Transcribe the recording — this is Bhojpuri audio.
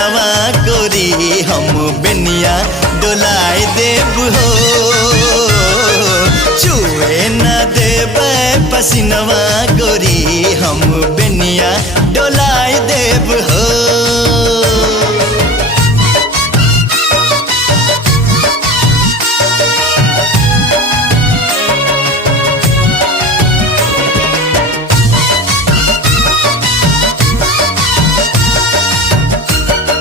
पसीनवा गोरी हम बेनिया डोलाई देव हो। छुए न देवे पसीनवा गोरी हम बेनिया डोलाई देव हो।